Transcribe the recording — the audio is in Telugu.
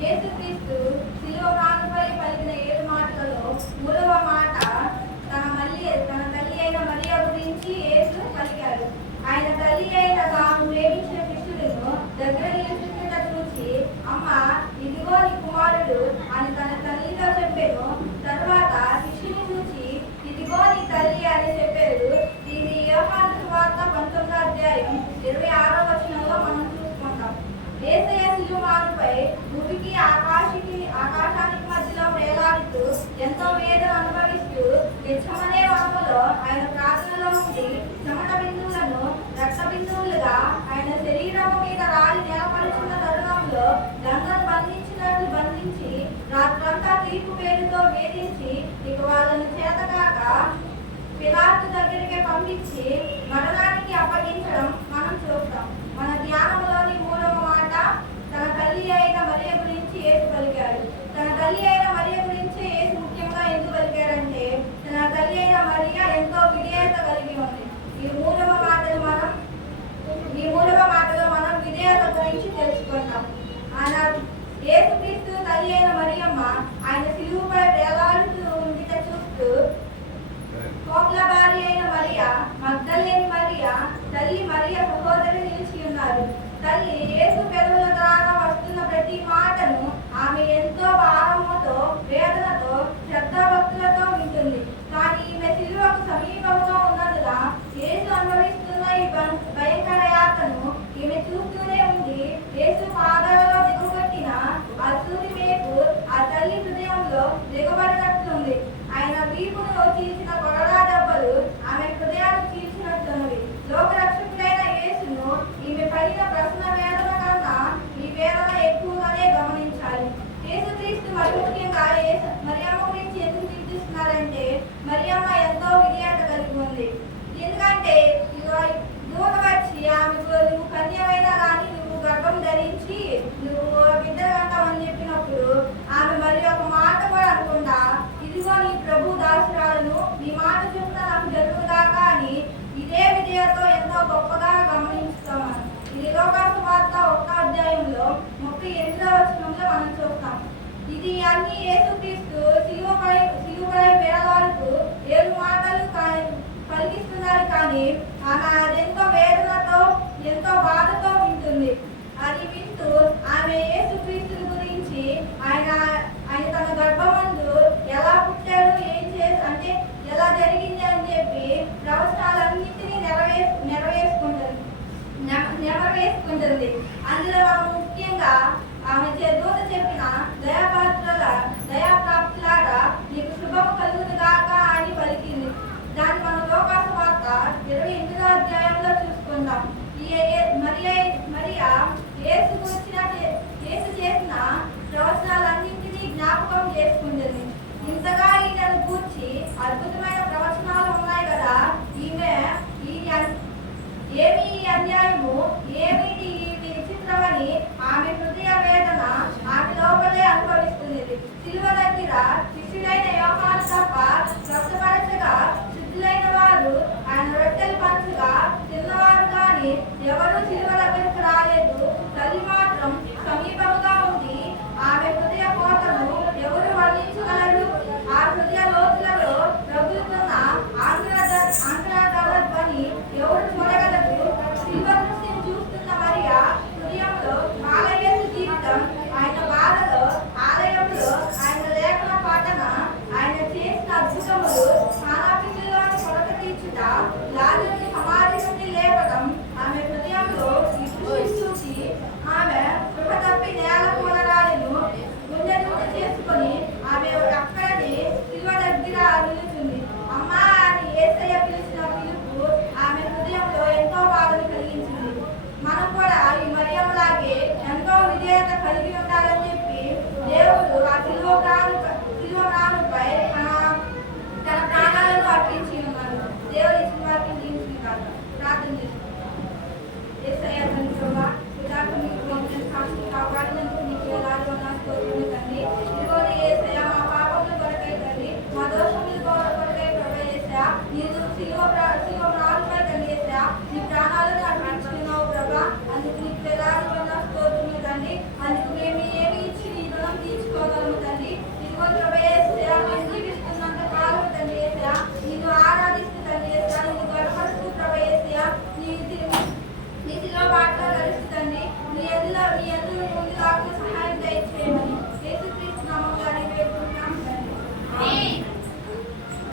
యేసుక్రీస్తు శిలువ ప్రాణంపై పలికిన 7 మాటలలో మూడవ మాట తన తల్లి అయిన మరియ గురించి యేసు పలికాడు. ఆయన తల్లి అయిన తాను ప్రేమించిన శిష్యులను దగ్గర నిలుచుకుంట చూసి, అమ్మ, ఇదిగో నీ కుమారుడు అని తన తల్లితో చెప్పాను. తర్వాత శిష్యుని చూసి, ఇదిగో నీ తల్లి అని చెప్పాడు. ఇది యోహాను సువార్త 19వ అధ్యాయం 26వ వచనంలో మనం చూసుకుంటాం. యేసయ్య శిలువపై భూమికి ఆకాశానికి మధ్యలో వేలాడుతూ ఎంతో వేదన అనుభవిస్తూ గెత్సేమనే వనములో ఆయన ప్రార్థనలో ఉండి చెమట బిందువులను రక్త బిందువులుగా ఆయన శరీరము మీద రాలి నేలపరుచున్న తరుణంలో గంగను బంధించినట్లు బంధించి రాత్రంతా తీర్పు పేరుతో వేధించి ఇక వాళ్ళను చేతగాక పిలాతు దగ్గరికి పంపించి మరణానికి అప్పగించడం మనం చూస్తాం. మన ధ్యానంలోని మూడవ మాట తన తల్లి అయిన మరియ గురించి యేసు పలికాడు. తన తల్లి అయిన మరియ గురించి యేసు ముఖ్యంగా ఎందుకు పలికాడంటే తన తల్లి అయిన మరియ ఎంతో విధేయత కలిగి ఉంది. ఈ మూడవ మాటలో మనం విధేయత గురించి తెలుసుకుంటాం. ఆయన యేసుక్రీస్తు తల్లి అయిన మరియమ్మ ఆయన శిలువపై వేలాడుతూ ఉండిట చూస్తూ కోప్ల భార్య అయిన మరియ, మగ్దలేని మరియ, తల్లి మరియ సహోదరి నిలిచి ఉన్నారు. తల్లి యేసు పెదవుల ద్వారా వస్తున్న ప్రతి మాటను ఆమె ఎంతో భారముతో, వేదనతో, శ్రద్ధాభక్తులతో వింటుంది. కానీ ఈమె శిలువకు సమీపంగా ఉన్నందున యేసు అనుభవిస్తున్న ఈ భయంకర యాతను ఈమె చూస్తూనే ఉంది. యేసు పాదాలలో దిగుబట్టిన ఆ సూరి మేకు ఆ తల్లి హృదయంలో దిగబడినట్లుంది. ఆయన వీపును చీల్చిన కొరడా దెబ్బలు ఆమె హృదయాన్ని చీల్చినట్లున్నవి. లోకరక్షకుడైన యేసును ఈమె పడిన ప్రశ్న వేదన కన్నా ఈ వేదన ఎక్కువగానే గమనించాలి. యేసుక్రీస్తు మరి ముఖ్యంగా మరియమ్మ గురించి ఎందుకు కీర్తిస్తున్నారంటే మరియమ్మ ఎంతో విధేయత కలిగి ఉంది. ఎందుకంటే దూత వచ్చి ఆమెకు నువ్వు కన్యమైనా కానీ నువ్వు గర్భం ధరించి నువ్వు బిడ్డ కంటావని చెప్పినప్పుడు ఆమె మరి ఒక మాట కూడా అనుకుంటా, ఇదిగో నీ ప్రభు దాసురాలను, నీ మాట చొప్పున నాకు జరుగుదాకా అని ఇదే విధేయతో ఎంతో గొప్పగా గమనిస్తామని. ఇది లోకాసు వార్త 1వ అధ్యాయంలో 38వ వచనంలో మనం చూస్తాం. ఇది అన్ని యేసుక్రీస్తు శిలువపై వేలాడుతూ 7 మాటలు పలికిస్తున్నారు. కానీ ఆమె అదెంతో వేదనతో, ఎంతో బాధతో వింటుంది. అది వింటూ ఆమె యేసుక్రీస్తు గురించి ఆయన తన గర్భమందు ఎలా పుట్టాడు, ఏం చేసి అంటే ఎలా జరిగింది అని చెప్పి ప్రవచనాలన్నింటినీ నెరవేర్చుకుంటుంది. అందులో మనం ముఖ్యంగా ఆమె దూత చెప్పిన దయాప్రార్థనల వేలాది వందల స్తోత్రములు తండ్రి.